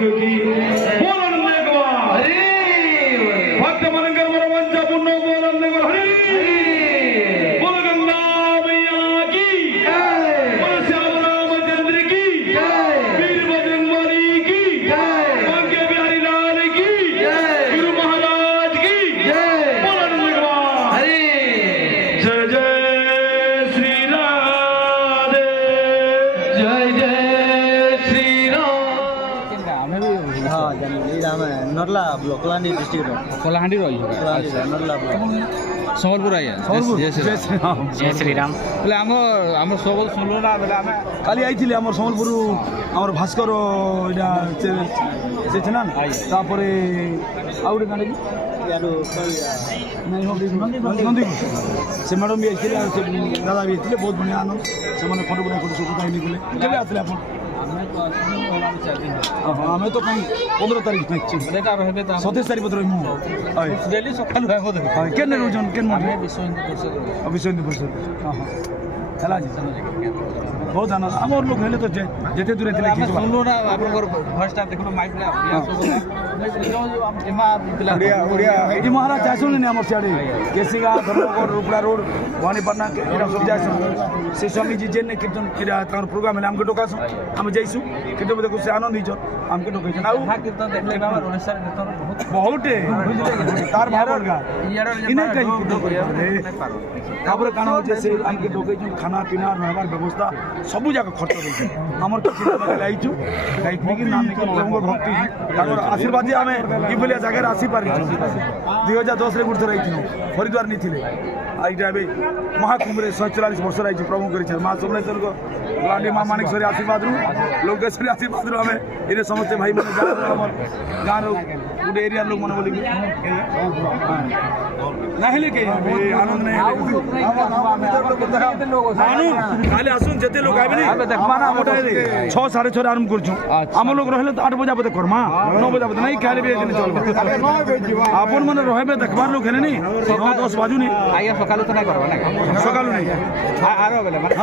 की बोलन देखवा भक्त मनकर मनवंचा पुण्य बोलन देखवा हरि बोल गंगा मैया की बोल श्याम रामचंद्र की वीर बजरंगबली की भाग्य बिहारी लाल की गुरु महाराज की बोलन देखवा हरि जय जय श्री राधे जय जय श्री नर्ला ब्लॉक कलाहांडी डिस्ट्रिक्ट कलाहांडी रही नर्ला ब्लॉक संबलपुर आया जय श्री राम बोले आम सब सुनलो ना बोले आम काली आईथिले हमर संबलपुर हमर भास्कर इडा से छना तापरे आउडे कांडे यारो नहीं हो नंदी से मैडम भी आइथिले से दादा भी आइथिले बहुत बढ़िया आनंद से माने फोटो बना फोटो शूट काई निकले केबे आतले अपन हमें तो कहीं 15 तारीख में बेटा रहबे त 27 तारीख बत रही हाय डेली सकाल है हो देख हाय केने रोजन केन हमें विश्व हिंदू परिषद विश्व हिंदू परिषद हां हला जी बहुत आनंद हमर लोग हेले तो जेते दूर एतले हम सुनलो ना आपन फर्स्ट टाइम देखलो माइक रे या सब जो हम एमा पिला ओडिया एडी महाराज जासुन ने हमर सियाडे केसीगा धर्मगढ़ रुपड़ा रोड वाणीपटना एरा सब जासु से स्वामी जी जेने कीर्तन एरा तार प्रोग्राम है हमके डोकासु हम जाइसु कीर्तन में देखो से आनंद हिजो हमके डोकाइछ आउ कीर्तन देखले हमर ओडिसा कीर्तन बहुत बुझले तार भावर का इने कहि तापर काना हो से हमके डोकाइछ खाना पीना रहबार व्यवस्था सबु जगह खर्च होइछ हमर किछि लाइछु लाइफ की नाम के प्रभु भक्ति ताकर आशीर्वाद जे हमें ई बोलिया जगह आसी पारि 2010 रे गुड़ रहिथिनो हरिद्वार नी थिले आइटा बे महाकुंभ रे 144 वर्ष रहिछ प्रभु करिछ मां सोमनेश्वर को लाडी मां मानिकश्वरी आशीर्वाद रु लोकेश्वरी आशीर्वाद रु हमें इने समस्त भाई मन हमर गां रो गुडे एरिया लोग मन बोली नाहिले के आनंद नहीं आनंद खाली आसुन जते लोग आबे नहीं देखमाना मोटाई रे 6 6:30 आरंभ करछु हम लोग रहले तो 8 बजे बते करमा 9 बजे बते नहीं खाली भी दिन चलबे आपन मन रहबे देखबार लोग हेने नहीं 9 10 बाजू नहीं आया सकाल तो ना करबा ना सकाल नहीं आरो बेले माने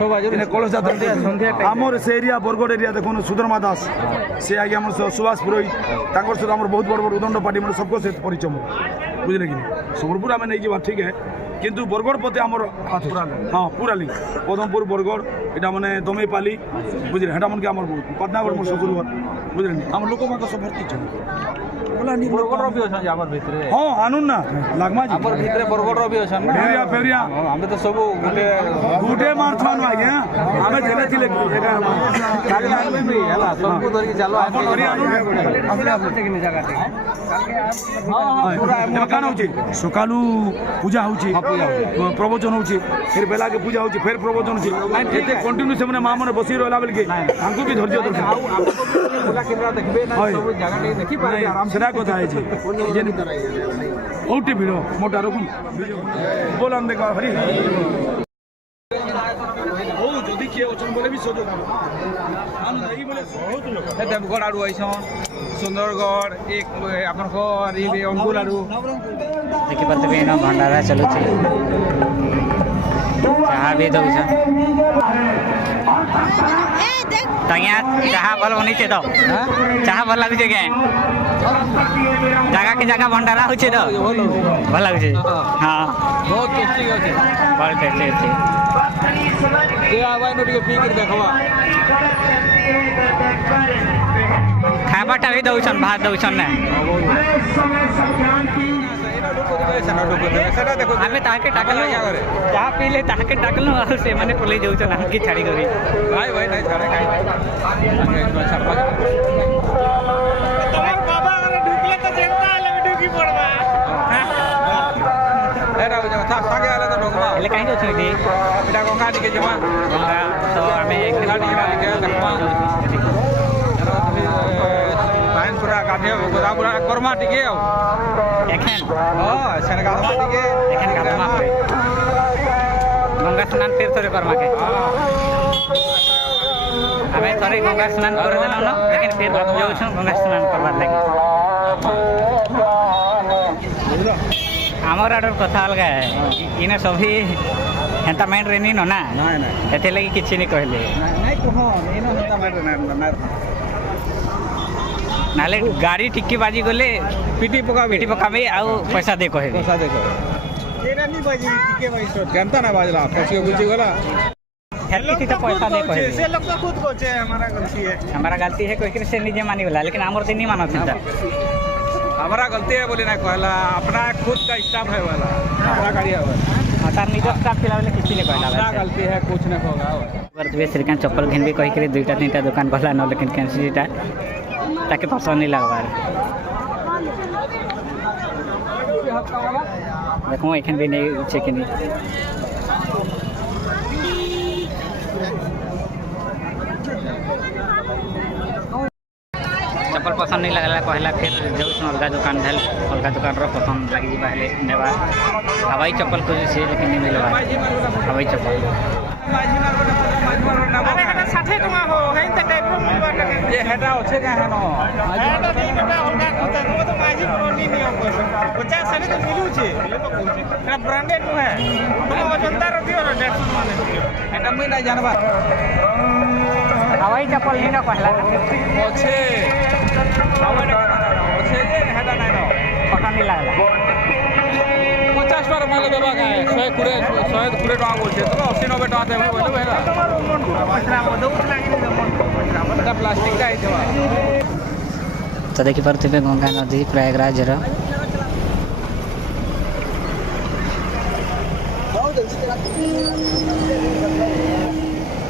6 बजे इने कलसा संध्या हमर से एरिया बरगड़ एरिया देखो सुधर्मा दास से आगे हमर सुभाष पुरोहित तांकर से हमर बहुत बड़ बड़ उदंड पार्टी मन सबको से परिचय बुझले कि संबलपुर में नहीं जीवा ठीक है किंतु बरगड़ पते हमर हाँ पूरा लिंक पदमपुर बरगड़ एटा माने दमेपाली बुझले हेटा मन के हमर पटनागढ़ मोर ससुर बुझले हम लोक मन सब भर्ती छ बरगड़ रो भी अछन हमर भितरे हां आनुन ना लागमा जी हमर भितरे बरगड़ रो भी अछन फेरिया फेरिया हमें तो सब गुटे मारथान आगे हमें देले थिले काले आइबे भी हला सबको धरि के चलो अपन हरि आनुन असले आपते कि जगह हां पूरा कान होची सकालू पूजा होची प्रवचन होची फिर बेला के पूजा होची फिर प्रवचन होची एते कंटिन्यू से माने मां माने बसी रहला बेल के हमको भी धैर्य दरकार आउ आपको पूरा कैमरा देखबे ना सब जगह के देखि पारे आराम से कथा है जी ओटे भिड़ो मोटा रखुन बोलन देखा हरि ओ जदी के ओचन बोले भी सोजो हम नहीं बोले बहुत लोग देवगढ़ आड़ू आइछन सुंदरगढ़ एक अपन को रे अंगुल आड़ू देखि पाते ना भंडारा चलु छे चाहा भी दउ छ तंगिया चाहा भल बनी छे तो चाहा भल लागु छे के जगह के जगह भंडारा हो छे तो भल लागु छे हां बहुत टेस्टी होचे बहुत टेस्टी छे के आवाय न ଟିକେ पी कर देखवा खाबाटा भी दउ छन भात दउ छन ना हमें ताके टाकल चाह पी ले ताके टाकल और से माने पले जाउ छन हमकी छाड़ी करी भाई भाई नहीं छाड़े काई तुम्हार बाबा अगर ढुकले तो जनता आले ढुकी पड़बा एरा हो जा ताके आले तो ढुकबा ले काई दउ छन एटा गंगा टिके जमा गंगा तो हमें एक गंगा टिके देखबा लाइन पूरा काटे गोदा पूरा कर्मा टिके आ एखन हां सेन गादमा टिके एखन गादमा पे गंगा स्नान फिर थोड़े कर्मा के हमें थोड़े गंगा स्नान कर देना ना लेकिन फिर जाउ छ गंगा स्नान करबार लागि हमर आडर कथा अलगा है इने सभी हेंता मेन रेनी न ना एते लगी किछि नै कहले नहीं कहो एनो हेंता मेन ना नाले गाड़ी टिक्की बाजी गले पिटी पकाबे आउ पैसा दे कहे पैसा देखो केनता ना बाजला फसियो बुझी गला हेल्की तो पैसा दे कहे से लोग तो खुद कोचे हमारा गलती है कोई से निजे मानी वाला लेकिन हमर दिन नहीं मानत था हमारा गलती है बोले ना कहला अपना खुद का स्टाफ है वाला हमारा गाड़ी है तार निज स्टाफ खिलावे किसी ने कहला अपना गलती है कुछ नहीं होगा बर्तवे श्रीकांत चप्पल घिनबे कहि के दुईटा तीनटा दुकान कहला न लेकिन कैंसिलटा ताके पसंद नहीं लगवा देखो एखन भी नहीं छे कि नहीं चप्पल पसंद नहीं लगला कहला फिर जो अलगा दुकान धल अलगा दुकान रो पसंद लगी पहले नेबा हवाई चप्पल को से लेकिन नहीं मिलवा हवाई चप्पल अरे हटा 60 टका हो हेन त टाइप रो मिलवा ये हेटा होछे का है नो हेटा नहीं बेटा अलगा कुता वो तो माझी प्रोनी नहीं हो 50 साले तो मिलू छे ये तो कहू छे एटा ब्रांडेड नु है तुम अजंता रो दियो 150 माने हेटा मुई नहीं जानबा हवाई चप्पल नहीं ना कहला होछे होछे जे हेटा नहीं नो पसंद नहीं लगला 50 टका माले देबा का 100 टका बोलछे तो 80 90 टका देबो बोले बेला एटा प्लास्टिक का है देवा तो देखि परथिबे गंगा नदी प्रयागराज रो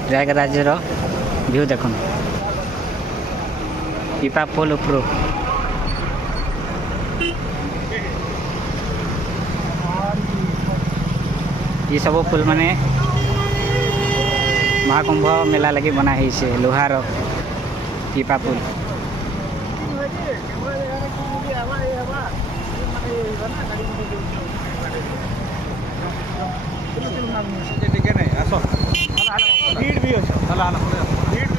प्रयागराज रो व्यू देखो पीपा पुल उपरो ये सब पुल माने महाकुंभ मेला लगी बना है से लोहार पीपा पुल ठीक है नहीं आसो भीड़ भी हो हला हला भीड़ भी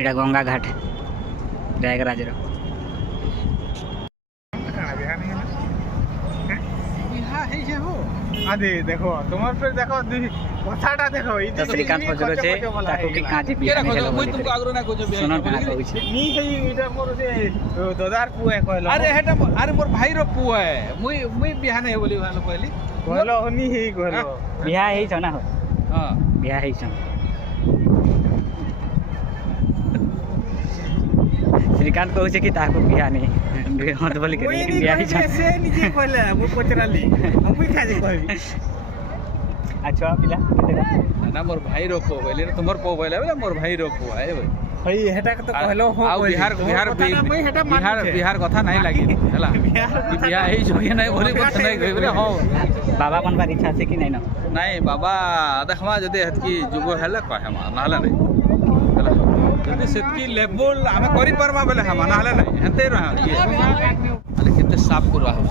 एटा गंगा घाट प्रयागराज रो आदि देखो तुम्हार फिर देखो कथाटा देखो ई तो श्रीकांत फजरो छे ताको के काजे बिया नहीं हेलो मुई तुमको आग्रो ना कोजो सुनो कना कहू छे नी कही इटा मोर से ददार पुए कहलो अरे हेटा अरे मोर भाई रो पुआ है मुई बिहान है बोली वालो कहली कहलो नी ही कहलो बिया है छना हो हां बिया है छन श्रीकांत कहू छे कि ताको बिया नहीं मत बोली के लेकिन बिया है छन से निजे कहले मु पचराली मुई काजे कहबी अच्छा पिला ना मोर भाई रो पो बोले तुमर पो बोले मोर भाई रो पो है भाई भाई हेटा के तो कहलो हो आ बिहार कथा नहीं लागी हला कि बिया है जो नहीं बोली कुछ नहीं कहबे हो बाबा मन बार इच्छा से कि नहीं ना नहीं बाबा देखमा जदे हतकी जुगो हेले कहमा नाले नहीं हला जदे सेतकी लेवल हमें करि परमा बेले हम नाले नहीं हते रहा ये लेकिन ते साफ करवा हो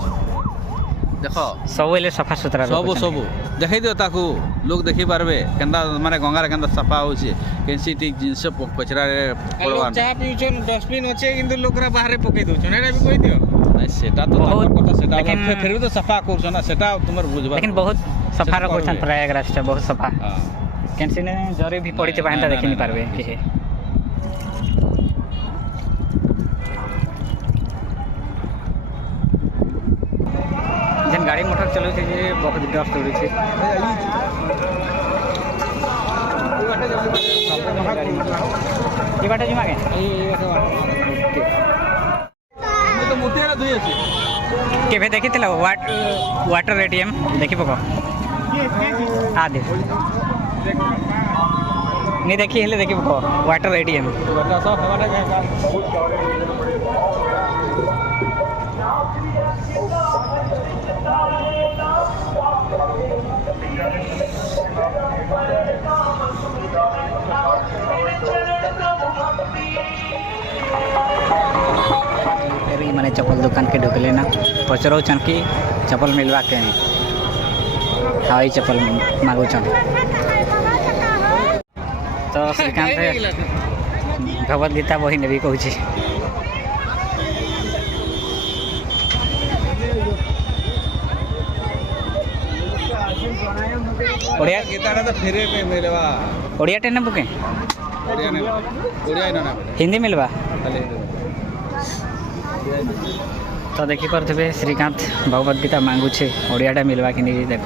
देखो सबले सफा सुथरा सब देखै दियो ताकू लोग देखि पारबे केंदा माने गंगा रे केंदा सफा होछि केनसी ठीक जिंस कचरा रे पड़वा चाह पिउछन डस्टबिन होचे किंतु लोकरा बाहरे पके दोछन एटा भी कहि दियो नहीं सेटा तो ताकर कथा सेटा फिर भी तो सफा करछो ना सेटा तुमर बुझबा लेकिन बहुत सफा रखछन प्रयागराज से बहुत सफा हां केनसी ने जरे भी पड़ी बाहंता देखि नहीं पारबे कि जन गाड़ी मोटर चलो छे जे बहुत डस्ट उड़े छे ये बाटे जुमा के तो मोतिया दुई अछि केबे देखिथिला वाटर एटीएम देखि पको आ दे नहीं देखी हेले देखि पको वाटर एटीएम बटा सब हमारे का माने चप्पल दुकान के ढुकले ना पचरो छन की चप्पल मिलवा के हवाई चप्पल मांगो छन तो श्रीकांत भगवत गीता बही नेबी कहू छी ଓଡ଼ିଆ ଗୀତାଟା ତ ଫ୍ରି ରେ ମିଳିବା ଓଡ଼ିଆଟେ ନେବୁ କେଁ ଓଡ଼ିଆ ନେବେ ଓଡ଼ିଆ ନ ନେବେ ହିନ୍ଦୀ ମିଲବା ଖାଲି तो देखिपे श्रीकांत भगवत गीता मांगुचे ओडियाटा मिलवा कि नहीं देख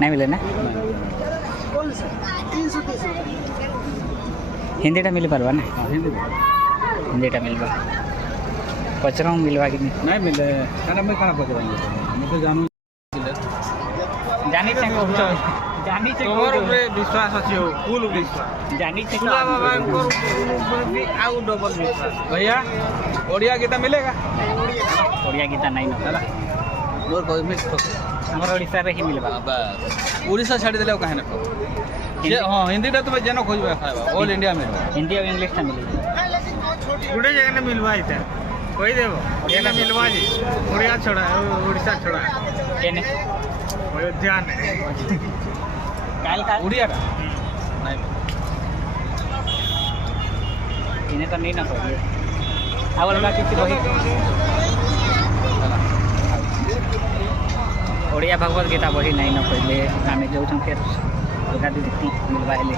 नहीं मिले ना हिंदीटा मिल पारवा ना हिंदीटा मिलवा पचरा मिलवा कि नहीं मिले कारण मैं कहाँ पकड़ेंगे मैं तो जानू जानी जानी तोर ऊपर विश्वास अछि हो फुल विश्वास जानी सुला बाबा को ऊपर भी आउ डबल विश्वास भैया ओडिया गीता मिलेगा ओडिया गीता नहीं ना मोर कोई मिक्स हमर ओडिसा रे ही मिलवा बस उड़ीसा छाड़ी देले काहे ना ये हां हिंदीटा तो जेनो खोजबे खाइबा ऑल इंडिया में हिंदी और इंग्लिश ता मिले गुडे जगह ने मिलवा इते कोई देबो ये ना मिलवा जी ओडिया छोड़ा ओडिसा छोड़ा केने अयोध्या ने काल का उड़िया का नहीं इने तो नहीं ना खोजे आवल का किसी बही ओडिया भगवत गीता बही नहीं न खोजले आमे जो छन फिर अलगा देखती मिलवा हेले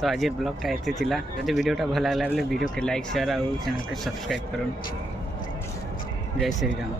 तो आज ब्लॉगटा एते थिला यदि वीडियोटा भल लागला वीडियो के लाइक शेयर और चैनल के सब्सक्राइब करूँ जय श्री राम।